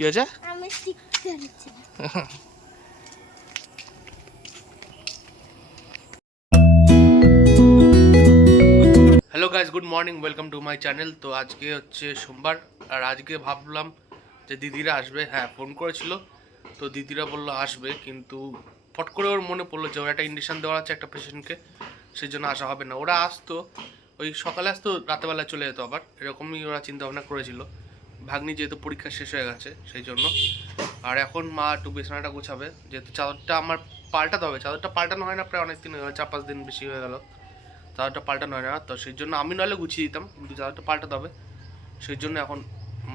কি হয়েছে? আমি শিখতে হচ্ছে। Hello guys, good morning, welcome to my channel. তো আজকে হচ্ছে সোমবার, আর আজকে ভাবলাম যে দিদিরা আসবে। হ্যাঁ, ফোন করেছিল, তো দিদিরা বললো আসবে, কিন্তু ফট করে ওর মনে পড়লো যে ওর একটা ইঞ্জেকশন দেওয়া আছে একটা পেশেন্টকে, সেই জন্য আসা হবে না। ওরা আসতো ওই সকালে, আসতো রাতেবেলা চলে যেত আবার, এরকমই ওরা চিন্তা ভাবনা করেছিল। ভাগ্নি যেহেতু পরীক্ষা শেষ হয়ে গেছে সেই জন্য। আর এখন মা একটু বিছানাটা গোছাবে, যেহেতু চাদরটা আমার পাল্টাতে হবে। চাদরটা পাল্টানো হয় না প্রায় অনেক দিন হয়ে গেল, 4-5 দিন বেশি হয়ে গেল চাদরটা পাল্টানো হয় না। তো সেই জন্য আমি নাহলে গুছিয়ে দিতাম, কিন্তু চাদরটা পাল্টাতে হবে, সেই জন্য এখন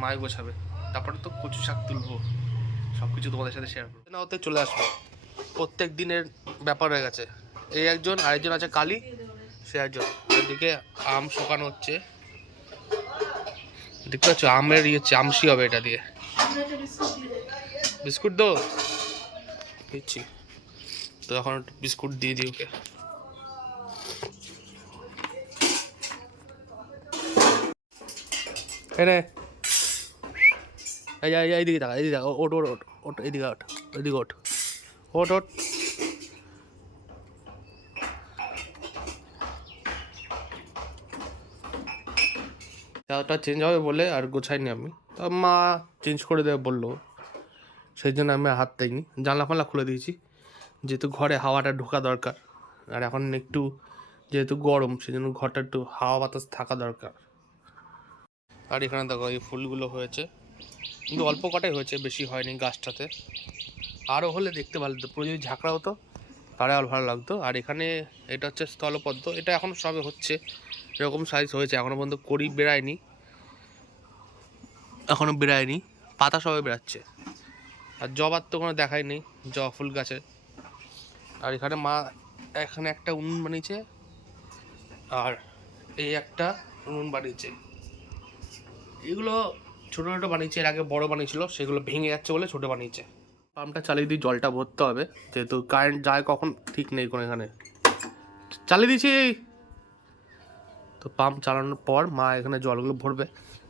মাই গোছাবে। তারপরে তো কচু শাক তুলবো, সব কিছু তোমাদের সাথে শেয়ার করবো না, ওতে চলে আসবে। প্রত্যেক দিনের ব্যাপার হয়ে গেছে। এই একজন, আরেকজন আছে কালী, সে একজন। এদিকে আম শোকানো হচ্ছে, দেখতে পাচ্ছ আমের ইয়ে চামচি হবে এটা দিয়ে। বিস্কুট দো দিচ্ছি, তো এখন একটু বিস্কুট দিয়ে দিই ওকে। এনে এইদিকে টাকা, এইদিকে ওট ওট ওট ওট, এইদিকে ওট, ওইদিকে ওট, ওট ওট। চাদরটা চেঞ্জ হবে বলে আর গোছাইনি আমি, তা মা চেঞ্জ করে দেবে বললো, সেই জন্য আমি হাত দেইনি। জানলা ফানলা খুলে দিয়েছি, যেহেতু ঘরে হাওয়াটা ঢোকা দরকার। আর এখন একটু যেহেতু গরম, সেই জন্য ঘরটা একটু হাওয়া বাতাস থাকা দরকার। আর এখানে দেখো এই ফুলগুলো হয়েছে, কিন্তু অল্প কটাই হয়েছে, বেশি হয়নি গাছটাতে। আরও হলে দেখতে ভালো লাগতো, পুরো যদি ঝাঁকড়া হতো তাহলে আরও ভালো লাগতো। আর এখানে এটা হচ্ছে স্থলপদ্ম, এটা এখন সবে হচ্ছে, এরকম সাইজ হয়েছে, এখনও পর্যন্ত কড়ি বেরায়নি, এখনও বেরায়নি, পাতা সবে বেরাচ্ছে। আর জবার তো কোনো দেখাই নেই, জবা ফুল গাছে। আর এখানে মা এখানে একটা উনুন বানিয়েছে, আর এই একটা উনুন বানিয়েছে। এগুলো ছোটো ছোটো বানিয়েছে, এর আগে বড় বানিয়েছিল, সেগুলো ভেঙে যাচ্ছে বলে ছোটো বানিয়েছে। পাম্পটা চালিয়ে দিয়ে জলটা ভরতে হবে, যেহেতু কারেন্ট যায় কখন ঠিক নেই কোনো, এখানে চালিয়ে দিয়েছি। তো পাম্প চালানোর পর মা এখানে জলগুলো ভরবে,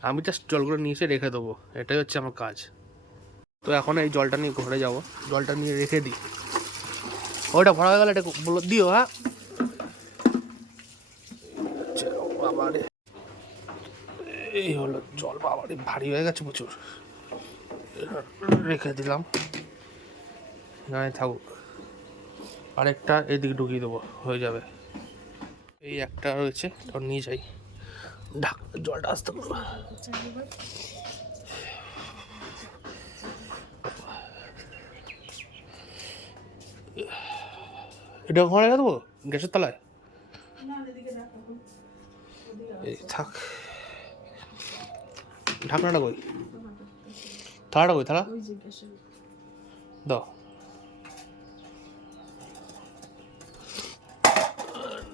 আমি জাস্ট জলগুলো নিয়ে এসে রেখে দেবো, এটাই হচ্ছে আমার কাজ। তো এখন এই জলটা নিয়ে ঘরে যাবো, জলটা নিয়ে রেখে দিই। ওইটা ভরা হয়ে গেলে এটা বলো দিও। হ্যাঁ, বাবারে এই হলো জল, বাবারে ভারী হয়ে গেছে প্রচুর। রেখে দিলাম, এখানে থাকুক। আরেকটা এদিকে ঢুকিয়ে দেবো, হয়ে যাবে। এই একটা রয়েছে, তো নিয়ে যাই, ঢাক জলটা আসতে করবো। এটা ঘরে দেবো গ্যাসের তলায়, এই থাক। ঢাকনাটা কই, থালাটা কই, থালা দাও।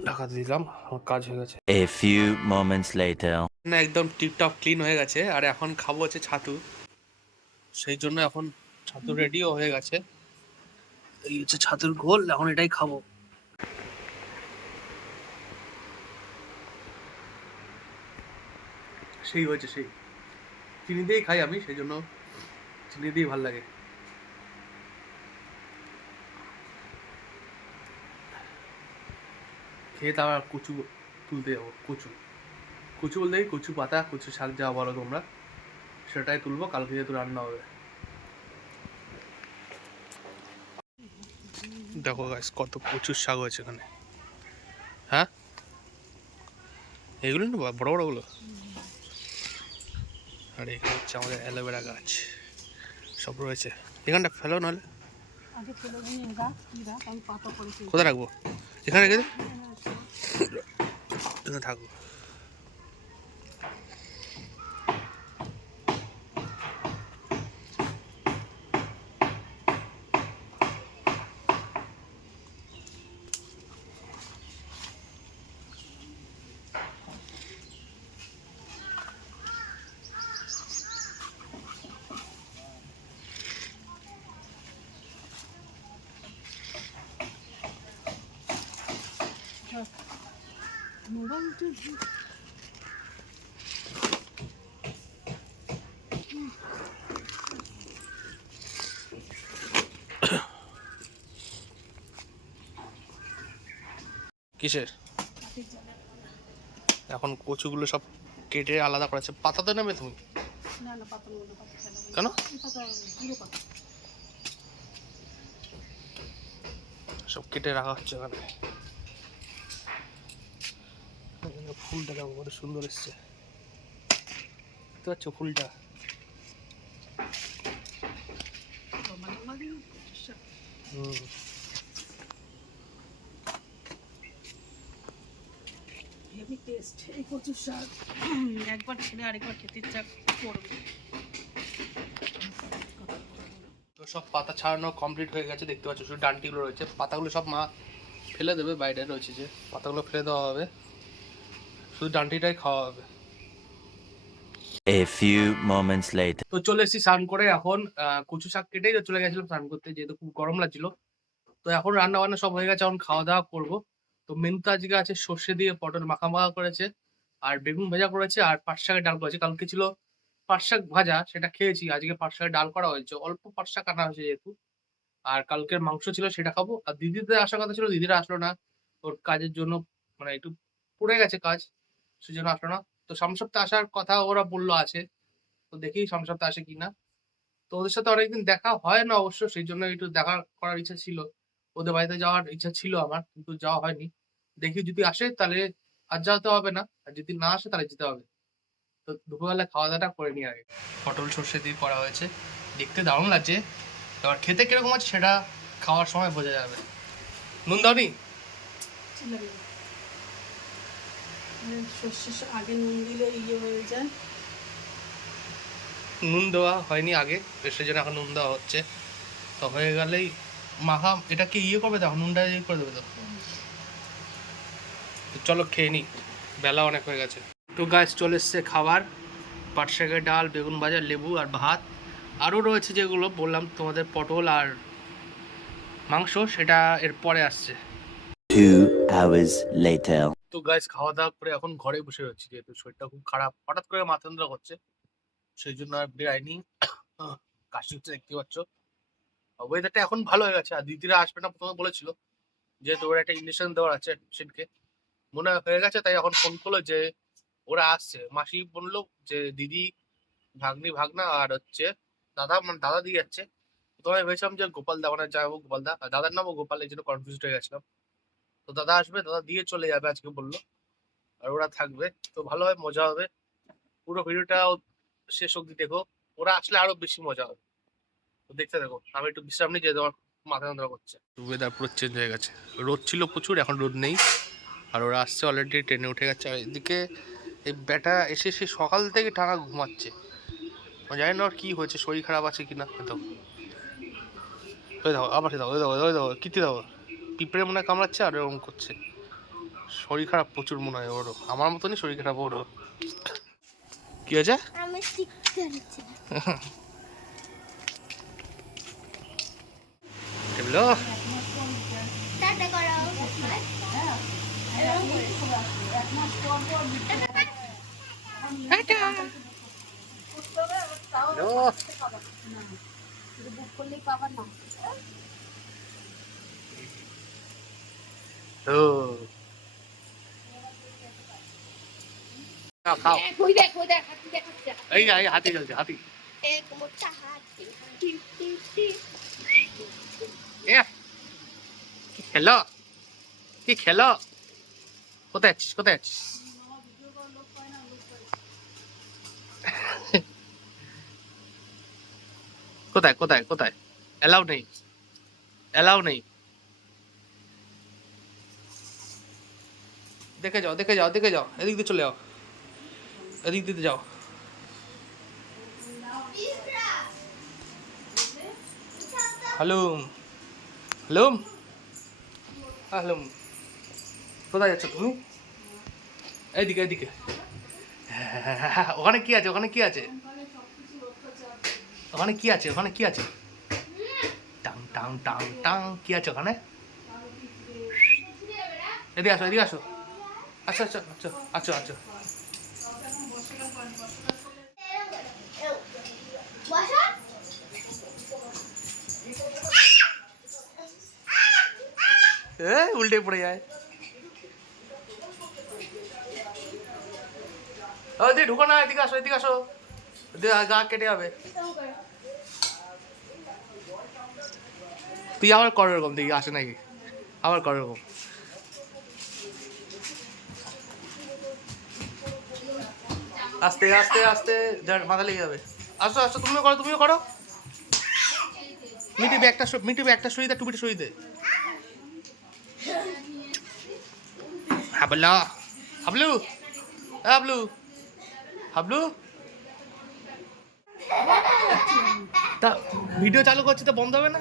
ঢাকা দিলাম, আমার কাজ হয়ে গেছে। A few moments later. না, একদম টিপটপ ক্লিন হয়ে গেছে। আর এখন খাবো হচ্ছে ছাতু, সেই জন্য এখন ছাতু রেডিও হয়ে গেছে। এই হচ্ছে ছাতুর ঘোল, এখন এটাই খাবো। সেই হয়েছে, সেই চিনি দিয়েই খাই আমি, সেই জন্য চিনি দিয়েই ভালো লাগে। খেয়ে তারপর কচু তুলতে যাবো। কচু কচু বলতে কচু পাতা, কচু শাক যা বলো তোমরা, সেটাই তুলবো, কালকে যেহেতু রান্না হবে। দেখো গাইস, কত কচুর শাক হয়েছে এখানে। হ্যাঁ, এগুলো না বড় বড়গুলো। আর এখানে হচ্ছে আমাদের অ্যালোভেরা গাছ, সব রয়েছে। এখানটা ফেলো নাহলে, কোথায় রাখবো? এখানে রেখে এখানে থাকবো। কিসের? এখন কচুগুলো সব কেটে আলাদা করেছে। পাতা তো নেবে তুমি? কেন? সব কেটে রাখা হচ্ছে এখানে। ফুলটা কেমন কত সুন্দর এসছে, দেখতে পাচ্ছ ফুলটা? হুম। হেভি টেস্ট এই কচুর শাক, একবার খেলে আরেকবার খেতে ইচ্ছা করবে। তো সব পাতা ছাড়ানো কমপ্লিট হয়ে গেছে, দেখতে পাচ্ছ শুধু ডান্টিগুলো রয়েছে। পাতাগুলো সব মা ফেলে দেবে, বাইরে রয়েছে যে পাতাগুলো ফেলে দেওয়া হবে, শুধু ডান্টিটাই খাওয়া হবে। A few moments later. তো চলে এসেছি স্নান করে, এখন কচু শাক কেটেই তো চলে গেছিলাম স্নান করতে, যেহেতু খুব গরম লাগছিল। তো এখন রান্না বান্না সব হয়ে গেছে, এখন খাওয়া দাওয়া করবো। তো মেনুতে আজকে আছে সর্ষে দিয়ে পটল মাখা মাখা করেছে, আর বেগুন ভাজা করেছে, আর পাট শাকের ডাল করেছে। কালকে ছিল পাট শাক ভাজা, সেটা খেয়েছি। আজকে পাট শাকের ডাল করা হয়েছে, অল্প পাট শাক আনা হয়েছে যেহেতু। আর কালকের মাংস ছিল, সেটা খাবো। আর দিদিদের আসার কথা ছিল, দিদিরা আসলো না। ওর কাজের জন্য মানে একটু পড়ে গেছে কাজ, সেজন্য আসলো না। তো সামনের সপ্তাহে আসার কথা ওরা বললো আছে, তো দেখি সামনের সপ্তাহে আসে কিনা। তো ওদের সাথে অনেকদিন দেখা হয় না অবশ্য, সেই জন্য একটু দেখা করার ইচ্ছা ছিল। ওদের বাড়িতে যাওয়ার ইচ্ছা ছিল আমার, কিন্তু যাওয়া হয়নি। দেখি যদি আসে তাহলে আর যেতে হবে না, আর যদি না আসে তাহলে যেতে হবে। তো দুপুরবেলা খাওয়া দাওয়াটা করে নিই আগে। পটল সর্ষে দিয়ে করা হয়েছে, দেখতে দারুণ লাগছে। এবার খেতে কিরকম আছে সেটা খাওয়ার সময় বোঝা যাবে। নুন দাওনি? সর্ষে আগে নুন দিলে ইয়ে হয়ে যায়। নুন দেওয়া হয়নি আগে, সেই জন্য এখন নুন দেওয়া হচ্ছে। তো হয়ে গেলেই মাখা এটাকে ইয়ে করবে, তখন নুনটা ইয়ে করে দেবে। তো চলো খেয়ে নিই, বেলা অনেক হয়ে গেছে। তো গাছ চলে এসছে খাবার, পাট শাকের ডাল, বেগুন ভাজা, লেবু আর ভাত। আরও রয়েছে যেগুলো বললাম তোমাদের, পটল আর মাংস, সেটা এর পরে আসছে। 2 hours later. তো গাছ খাওয়া দাওয়া করে এখন ঘরে বসে রয়েছি, যেহেতু শরীরটা খুব খারাপ, হঠাৎ করে মাথা যন্ত্রণা করছে, সেই জন্য আর বেরাইনি। কাশি হচ্ছে দেখতে পাচ্ছ। ওয়েদারটা এখন ভালো হয়ে গেছে। আর দিদিরা আসবে না প্রথমে বলেছিল, যেহেতু ওরা একটা ইঞ্জেকশন দেওয়ার আছে পেশেন্টকে, মনে হয়ে গেছে, তাই এখন ফোন করলো যে ওরা আসছে। মাসি বললো যে দিদি, ভাগ্নি, ভাগনা আর হচ্ছে দাদা, মানে দাদা দিয়ে যাচ্ছে। তো আমি ভেবেছিলাম যে গোপাল দা, মানে যাবো গোপাল দা, আর দাদার নামও গোপাল, এই জন্য কনফিউজ হয়ে গেছিলাম। তো দাদা আসবে, দাদা দিয়ে চলে যাবে আজকে বললো, আর ওরা থাকবে। তো ভালো হয়, মজা হবে। পুরো ভিডিওটা শেষ অব্দি দেখো, ওরা আসলে আরো বেশি মজা হবে। তো দেখতে দেখো, আমি একটু বিশ্রাম নিই, যে তোমার মাথা যন্ত্রণা করছে। ওয়েদার পুরো চেঞ্জ হয়ে গেছে, রোদ ছিল প্রচুর, এখন রোদ নেই। আর ওরা আসছে, অলরেডি ট্রেনে উঠে গেছে। আর এদিকে এই ব্যাটা এসে সে সকাল থেকে টানা ঘুমাচ্ছে, আমি জানি না ওর কি হয়েছে, শরীর খারাপ আছে কিনা। দেখো, ওই দেখো আবার, দেখো ওই দেখো, ওই দেখো কীর্তি দেখো, পিঁপড়ে মনে হয় কামড়াচ্ছে আর এরকম করছে। শরীর খারাপ প্রচুর মনে হয় ওরও, আমার মতনই শরীর খারাপ ওরও। কি হয়েছে? হ্যালো, ও খাও খাও। এই এই হাতি চলছে, হাতি। এ কি খেলো, কি খেলো? কোথায় আছিস, কোথায় আছিস? কোথায় কোথায় কোথায়? এলাও নেই, এলাও নেই। দেখে যাও, দেখে যাও, দেখে যাও, এদিক দিয়ে চলে যাও, এদিক দিতে যাও। হালুম, হালুম, হালুম, কোথায় যাচ্ছ তুমি? এইদিকে, এইদিকে। ওখানে কি আছে, ওখানে কি আছে, ওখানে কি আছে, ওখানে কি আছে? টাং টাং টাং টাং, কি আছে ওখানে? এদিকে আসো, এদিকে আসো। আচ্ছা আচ্ছা আচ্ছা আচ্ছা আচ্ছা। উল্টে পড়ে যায়। ওই দিয়ে ঢুকো না, এদিকে আসো, এদিকে আসো, গা কেটে যাবে। তুই আবার কর এরকম, দেখি আসে নাকি, আবার কর এরকম। আস্তে আস্তে আস্তে, যার মাথা লেগে যাবে। আসো আসো, তুমিও করো, তুমিও করো। মিটি একটা সই দে, টুপিটা সই দে। হাবলা, হাবলু, হাবলু, হাবলু। তা ভিডিও চালু করছি তো বন্ধ হবে না?